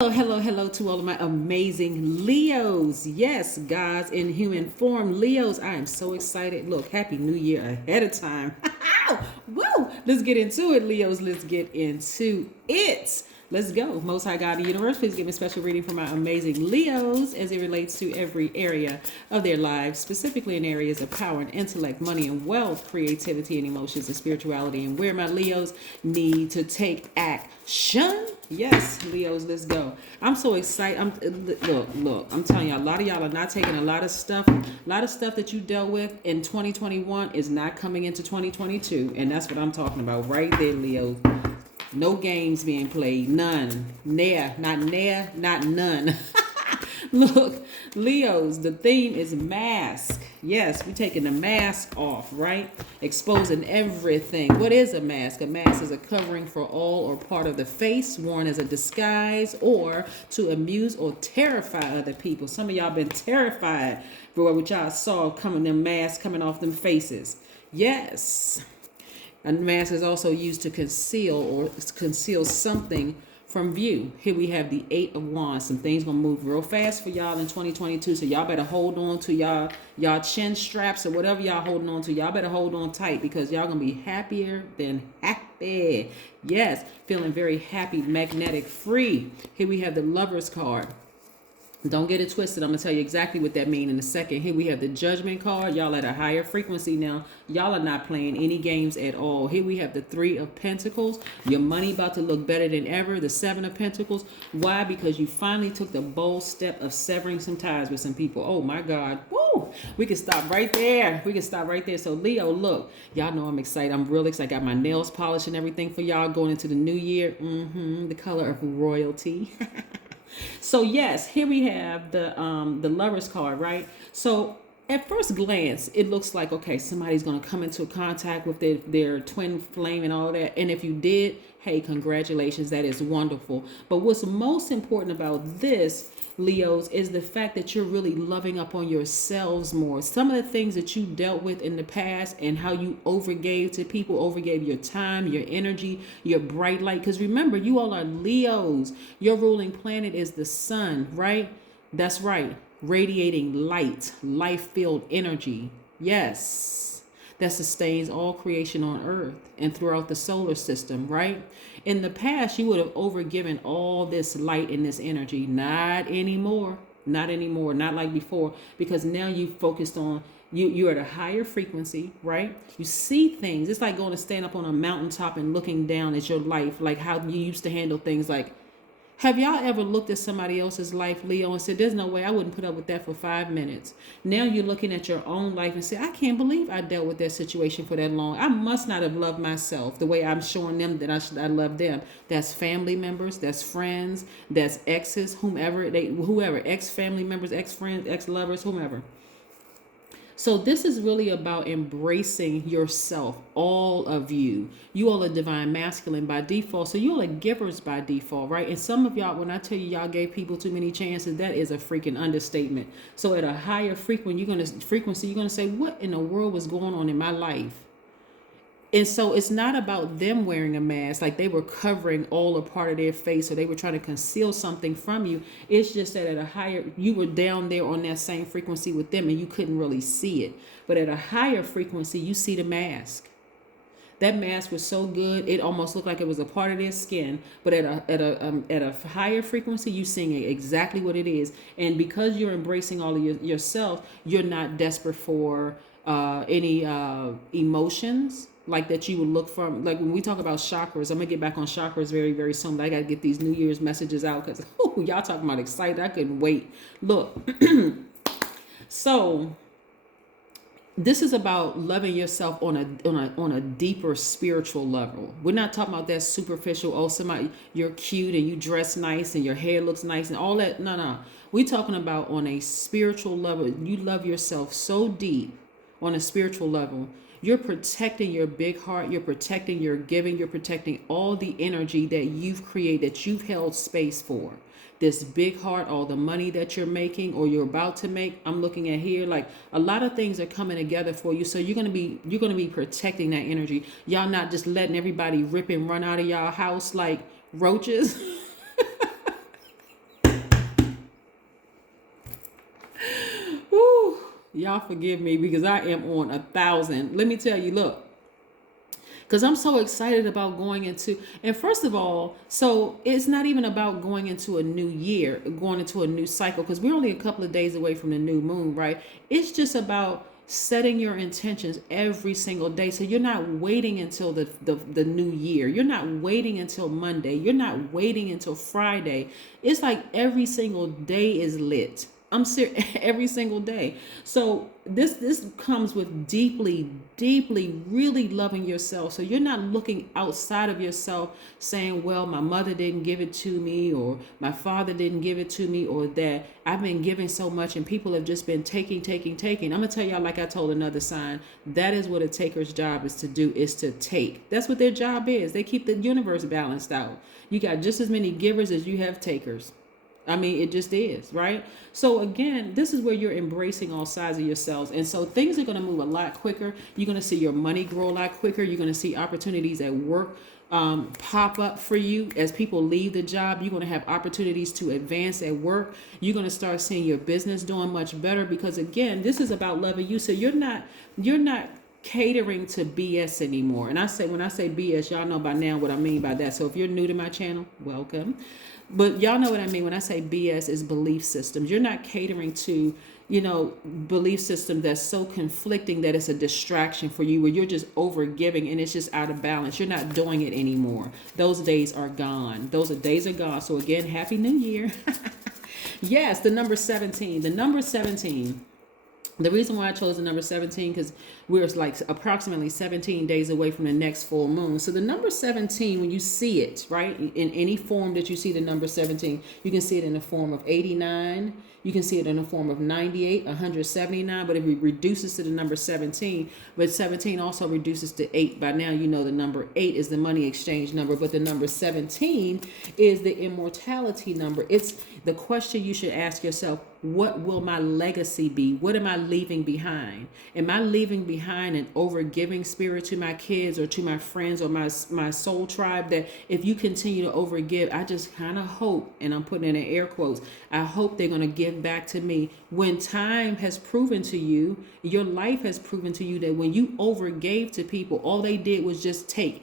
Hello to all of my amazing Leos. Yes, God's in human form. Leos, I am so excited. Look, Happy New Year ahead of time. Woo! Let's get into it, Leos. Let's get into it. Let's go. Most High God of the Universe, please give me a special reading for my amazing Leos as it relates to every area of their lives, specifically in areas of power and intellect, money and wealth, creativity and emotions and spirituality, and where my Leos need to take action. Yes, Leos, let's go. I'm so excited. Look, I'm telling you, a lot of y'all are not taking a lot of stuff that you dealt with in 2021 is not coming into 2022. And that's what I'm talking about right there, Leo. No games being played. None. Not none. Look, Leos, the theme is mask. Yes, we're taking the mask off, right? Exposing everything. What is a mask? A mask is a covering for all or part of the face, worn as a disguise or to amuse or terrify other people. Some of y'all been terrified for what y'all saw coming, them masks coming off them faces. Yes. A mask is also used to conceal something from view. Here we have the 8 of Wands. Some things gonna move real fast for y'all in 2022. So y'all better hold on to y'all chin straps or whatever y'all holding on to. Y'all better hold on tight because y'all gonna be happier than happy. Yes, feeling very happy, magnetic, free. Here we have the Lovers card. Don't get it twisted. I'm going to tell you exactly what that means in a second. Here we have the Judgment card. Y'all at a higher frequency now. Y'all are not playing any games at all. Here we have the 3 of Pentacles. Your money about to look better than ever. The 7 of Pentacles. Why? Because you finally took the bold step of severing some ties with some people. Oh my God. Woo! We can stop right there. So Leo, look. Y'all know I'm excited. I'm real excited. I got my nails polished and everything for y'all going into the new year. The color of royalty. So yes, here we have the Lovers card, right? So at first glance, it looks like, okay, somebody's going to come into contact with their twin flame and all that. And if you did, hey, congratulations, that is wonderful. But what's most important about this, Leos, is the fact that you're really loving up on yourselves more. Some of the things that you dealt with in the past and how you overgave to people, overgave your time, your energy, your bright light. Because remember, you all are Leos. Your ruling planet is the sun, right? That's right. Radiating light, life-filled energy. Yes. That sustains all creation on earth and throughout the solar system, right? In the past, you would have overgiven all this light and this energy. Not anymore. Not anymore. Not like before. Because now you focused on, you're at a higher frequency, right? You see things. It's like going to stand up on a mountaintop and looking down at your life, like how you used to handle things. Like, have y'all ever looked at somebody else's life, Leo, and said, there's no way I wouldn't put up with that for 5 minutes? Now you're looking at your own life and say, I can't believe I dealt with that situation for that long. I must not have loved myself the way I'm showing them that I love them. That's family members, that's friends, that's exes, whoever, ex-family members, ex-friends, ex-lovers, whomever. So this is really about embracing yourself, all of you. You all are divine masculine by default. So you all are givers by default, right? And some of y'all, when I tell you y'all gave people too many chances, that is a freaking understatement. So at a higher frequency, you're gonna say, what in the world was going on in my life? And so it's not about them wearing a mask, like they were covering all a part of their face or they were trying to conceal something from you. It's just that at a higher, you were down there on that same frequency with them and you couldn't really see it. But at a higher frequency, you see the mask. That mask was so good, it almost looked like it was a part of their skin. But at a higher frequency, you seeing exactly what it is. And because you're embracing all of yourself, you're not desperate for any emotions like that you would look from. Like when we talk about chakras, I'm gonna get back on chakras very, very soon, but I gotta get these New Year's messages out because y'all talking about excited. I couldn't wait. Look, so this is about loving yourself on a deeper spiritual level. We're not talking about that superficial, oh, somebody, you're cute and you dress nice and your hair looks nice and all that. No. We're talking about on a spiritual level. You love yourself so deep on a spiritual level. You're protecting your big heart. You're protecting your giving. You're protecting all the energy that you've created, that you've held space for. This big heart, all the money that you're making or you're about to make. I'm looking at here, like a lot of things are coming together for you. So you're gonna be protecting that energy. Y'all not just letting everybody rip and run out of y'all house like roaches. Y'all forgive me because I am on 1,000. Let me tell you, look, because I'm so excited about going into, and first of all, so it's not even about going into a new year, going into a new cycle, because we're only a couple of days away from the new moon, right? It's just about setting your intentions every single day. So you're not waiting until the new year. You're not waiting until Monday. You're not waiting until Friday. It's like every single day is lit. I'm serious, every single day. So this comes with deeply really loving yourself. So you're not looking outside of yourself saying, well, my mother didn't give it to me, or my father didn't give it to me, or that I've been giving so much and people have just been taking. I'm gonna tell y'all, like I told another sign, that is what a taker's job is to do, is to take. That's what their job is. They keep the universe balanced out. You got just as many givers as you have takers. I mean, it just is, right? So again, this is where you're embracing all sides of yourselves. And so things are going to move a lot quicker. You're going to see your money grow a lot quicker. You're going to see opportunities at work pop up for you as people leave the job. You're going to have opportunities to advance at work. You're going to start seeing your business doing much better, because again, this is about loving you. So you're not catering to BS anymore. And when I say BS, y'all know by now what I mean by that. So if you're new to my channel, welcome. But y'all know what I mean when I say BS is belief systems. You're not catering to, belief system that's so conflicting that it's a distraction for you, where you're just over giving and it's just out of balance. You're not doing it anymore. Those days are gone. Those days are gone. So again, Happy New Year. Yes, the number 17. The number 17. The reason why I chose the number 17, because we're like approximately 17 days away from the next full moon. So the number 17, when you see it, right, in any form that you see the number 17, you can see it in the form of 89. You can see it in the form of 98, 179, but it reduces to the number 17. But 17 also reduces to 8. By now, you know the number 8 is the money exchange number, but the number 17 is the immortality number. It's the question you should ask yourself: what will my legacy be? What am I leaving behind? Am I leaving behind an overgiving spirit to my kids or to my friends or my soul tribe, that if you continue to overgive, I just kind of hope, and I'm putting it in air quotes, I hope they're going to give back to me, when time has proven to you, your life has proven to you, that when you overgave to people, all they did was just take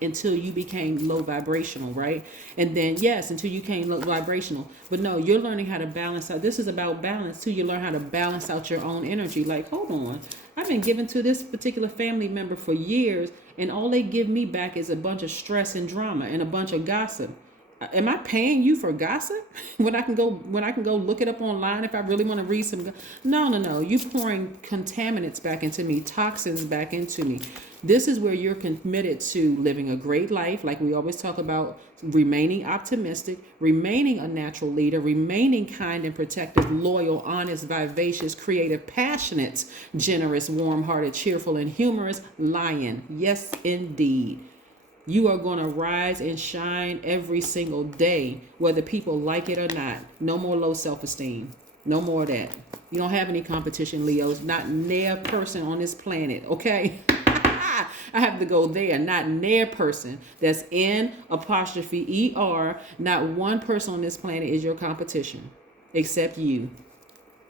until you became low vibrational, right? And then, yes, until you became low vibrational. But no, you're learning how to balance out. This is about balance too. You learn how to balance out your own energy. Like, hold on, I've been giving to this particular family member for years, and all they give me back is a bunch of stress and drama and a bunch of gossip. Am I paying you for gossip when I can go look it up online if I really want to read some? No. You pouring contaminants back into me, toxins back into me. This is where you're committed to living a great life, like we always talk about, remaining optimistic, remaining a natural leader, remaining kind and protective, loyal, honest, vivacious, creative, passionate, generous, warm-hearted, cheerful, and humorous, lion. Yes, indeed. You are going to rise and shine every single day, whether people like it or not. No more low self-esteem. No more of that. You don't have any competition, Leos. Not near person on this planet, okay? I have to go there. Not near person. That's N apostrophe ER. Not one person on this planet is your competition except you.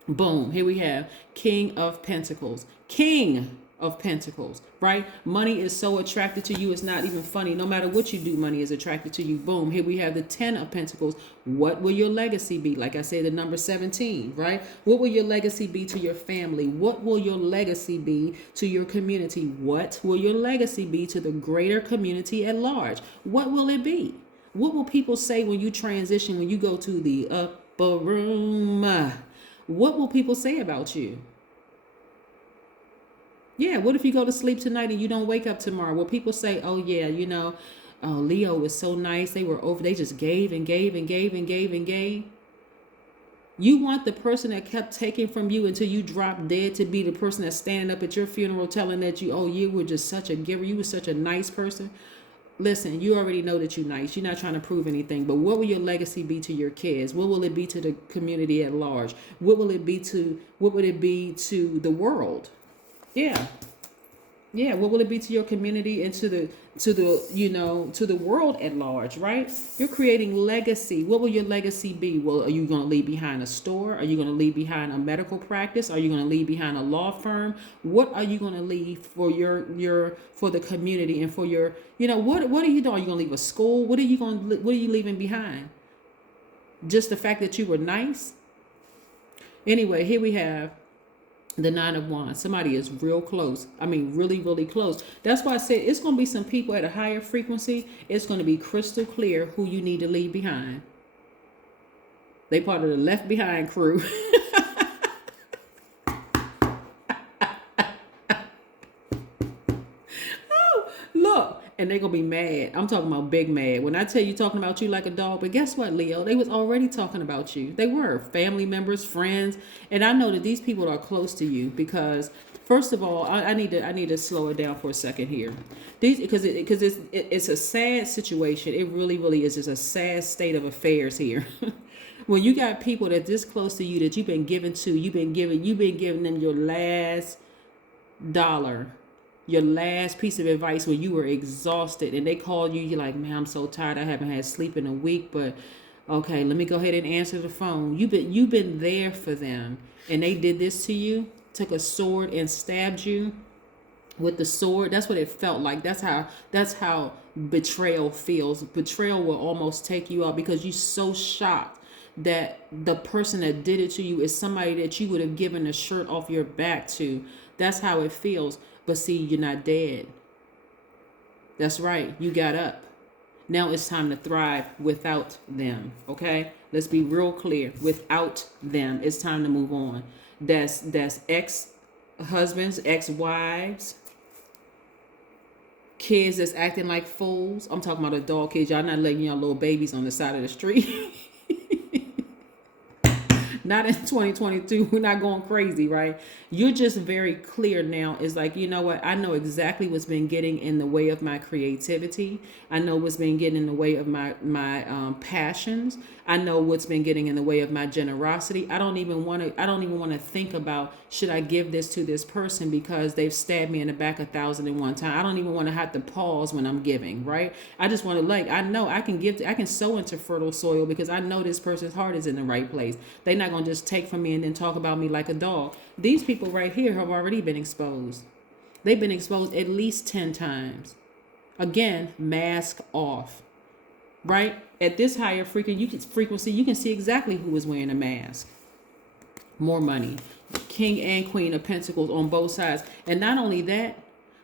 Boom. Here we have King of Pentacles. King of Pentacles, right? Money is so attracted to you, it's not even funny. No matter what you do, money is attracted to you. Boom. Here we have the 10 of Pentacles. What will your legacy be? Like I say, the number 17, right? What will your legacy be to your family? What will your legacy be to your community? What will your legacy be to the greater community at large? What will it be? What will people say when you transition, when you go to the upper room? What will people say about you? Yeah, what if you go to sleep tonight and you don't wake up tomorrow? Will people say, oh yeah, oh, Leo was so nice. They just gave and gave and gave and gave and gave. You want the person that kept taking from you until you dropped dead to be the person that's standing up at your funeral telling that you were just such a giver. You were such a nice person. Listen, you already know that you're nice. You're not trying to prove anything. But what will your legacy be to your kids? What will it be to the community at large? What would it be to the world? Yeah. Yeah, what will it be to your community and to the world at large, right? You're creating legacy. What will your legacy be? Well, are you going to leave behind a store? Are you going to leave behind a medical practice? Are you going to leave behind a law firm? What are you going to leave for your for the community and for your, what are you doing? Are you going to leave a school? What are you leaving behind? Just the fact that you were nice? Anyway, here we have the Nine of Wands. Somebody is real close. I mean, really, really close. That's why I said it's going to be some people at a higher frequency. It's going to be crystal clear who you need to leave behind. They part of the left behind crew. Oh, look. And they're going to be mad. I'm talking about big mad. When I tell you talking about you like a dog, but guess what, Leo? They was already talking about you. They were family members, friends. And I know that these people are close to you because, first of all, I need to slow it down for a second here. Because it's a sad situation. It really, really is just a sad state of affairs here. When you got people that this close to you that you've been giving to, you've been giving them your last dollar, your last piece of advice when you were exhausted, and they called you, you're like, man, I'm so tired, I haven't had sleep in a week, but okay, let me go ahead and answer the phone. You've been there for them, and they did this to you, took a sword and stabbed you with the sword. That's what it felt like. That's how betrayal feels. Betrayal will almost take you out because you're so shocked that the person that did it to you is somebody that you would have given a shirt off your back to. That's how it feels. But see, you're not dead. That's right. You got up. Now it's time to thrive without them. Okay? Let's be real clear. Without them, it's time to move on. That's ex-husbands, ex-wives, kids that's acting like fools. I'm talking about adult kids. Y'all not letting y'all little babies on the side of the street. Not in 2022. We're not going crazy, right? You're just very clear now. It's like, you know what? I know exactly what's been getting in the way of my creativity. I know what's been getting in the way of my passions. I know what's been getting in the way of my generosity. I don't even want to think about, should I give this to this person because they've stabbed me in the back 1,001 times. I don't even want to have to pause when I'm giving, right? I just want to, I know I can sow into fertile soil because I know this person's heart is in the right place. They're not going to just take from me and then talk about me like a dog. These people right here have already been exposed. They've been exposed at least 10 times. Again, mask off. Right? At this higher frequency, you can see exactly who is wearing a mask. More money. King and Queen of Pentacles on both sides. And not only that,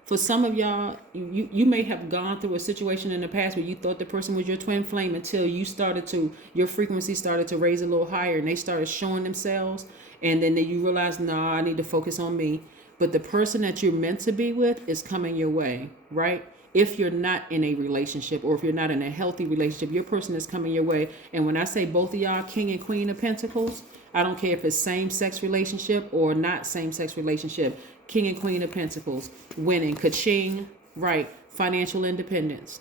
for some of y'all, you may have gone through a situation in the past where you thought the person was your twin flame until your frequency started to raise a little higher and they started showing themselves. And then you realize, nah, I need to focus on me. But the person that you're meant to be with is coming your way, right? If you're not in a relationship or if you're not in a healthy relationship, your person is coming your way. And when I say both of y'all King and Queen of Pentacles, I don't care if it's same-sex relationship or not same-sex relationship. King and Queen of Pentacles, winning, ka-ching, right, financial independence.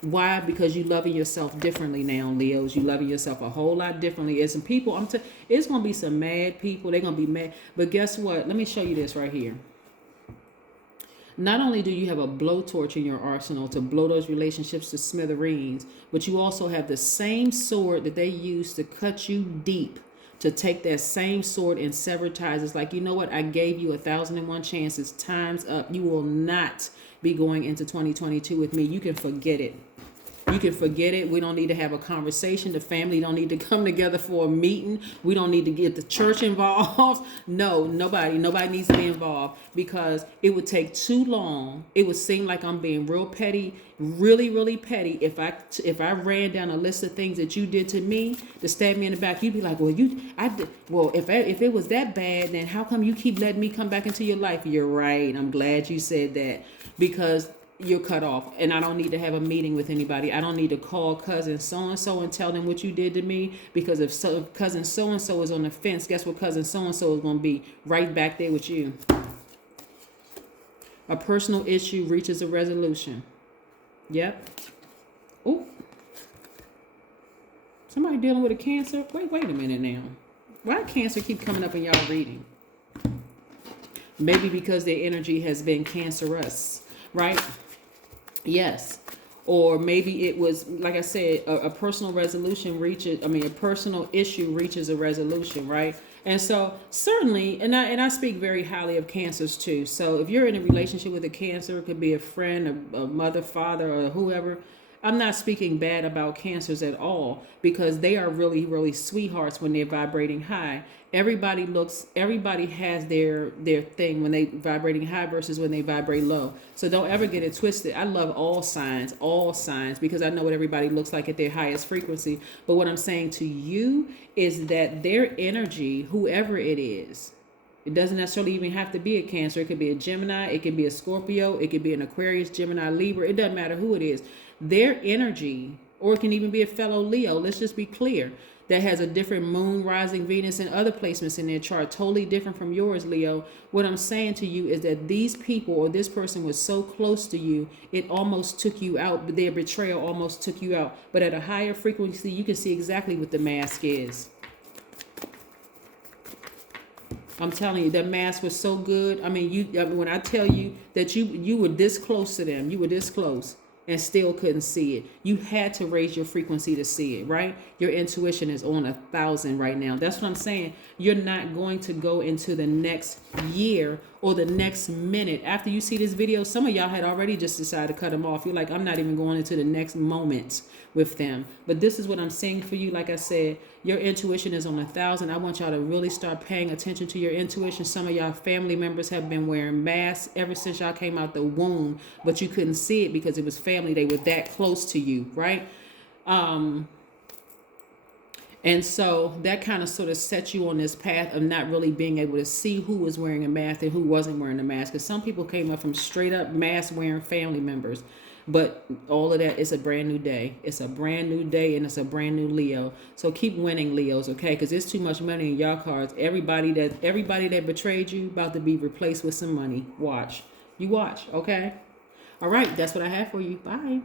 Why? Because you loving yourself differently now, Leos. You loving yourself a whole lot differently. There's some people, it's going to be some mad people. They're going to be mad. But guess what? Let me show you this right here. Not only do you have a blowtorch in your arsenal to blow those relationships to smithereens, but you also have the same sword that they used to cut you deep, to take that same sword and sever ties. It's like, you know what? I gave you 1,001 chances. Time's up. You will not be going into 2022 with me. You can forget it. You can forget it. We don't need to have a conversation. The family don't need to come together for a meeting. We don't need to get the church involved. No, nobody needs to be involved because it would take too long. It would seem like I'm being real petty, really, really petty. If I ran down a list of things that you did to me to stab me in the back, you'd be like, if it was that bad, then how come you keep letting me come back into your life? You're right. I'm glad you said that because you're cut off, and I don't need to have a meeting with anybody. I don't need to call cousin so-and-so and tell them what you did to me, because if cousin so-and-so is on the fence, guess what cousin so-and-so is going to be? Right back there with you. A personal issue reaches a resolution. Yep. Oh, somebody dealing with a cancer? Wait a minute now. Why cancer keep coming up in y'all reading? Maybe because their energy has been cancerous, right? Yes. Or maybe it was, like I said, a personal resolution reaches, I mean, a personal issue reaches a resolution, right? And so certainly, and I speak very highly of cancers too. So if you're in a relationship with a cancer, it could be a friend, a mother, father, or whoever. I'm not speaking bad about cancers at all, because they are really, really sweethearts when they're vibrating high. Everybody has their thing when they vibrating high versus when they vibrate low. So don't ever get it twisted. I love all signs, because I know what everybody looks like at their highest frequency. But what I'm saying to you is that their energy, whoever it is, it doesn't necessarily even have to be a Cancer. It could be a Gemini. It could be a Scorpio. It could be an Aquarius, Gemini, Libra. It doesn't matter who it is. Their energy, or it can even be a fellow Leo. Let's just be clear. That has a different moon, rising Venus, and other placements in their chart, totally different from yours, Leo. What I'm saying to you is that these people or this person was so close to you, it almost took you out. Their betrayal almost took you out. But at a higher frequency, you can see exactly what the mask is. I'm telling you, that mask was so good. I mean, when I tell you that you were this close to them, you were this close, and still couldn't see it. You had to raise your frequency to see it, right? Your intuition is on 1,000 right now. That's what I'm saying. You're not going to go into the next year or the next minute. After you see this video, some of y'all had already just decided to cut them off. You're like, I'm not even going into the next moment with them. But this is what I'm saying for you. Like I said, your intuition is on 1,000. I want y'all to really start paying attention to your intuition. Some of y'all family members have been wearing masks ever since y'all came out the womb, but you couldn't see it because it was family. They were that close to you, right? And so that kind of sort of set you on this path of not really being able to see who was wearing a mask and who wasn't wearing a mask. Because some people came up from straight up mask wearing family members. But all of that is a brand new day. It's a brand new day, and it's a brand new Leo. So keep winning, Leos, okay? Because there's too much money in y'all cards. Everybody that betrayed you about to be replaced with some money. Watch. You watch, okay? All right, that's what I have for you. Bye.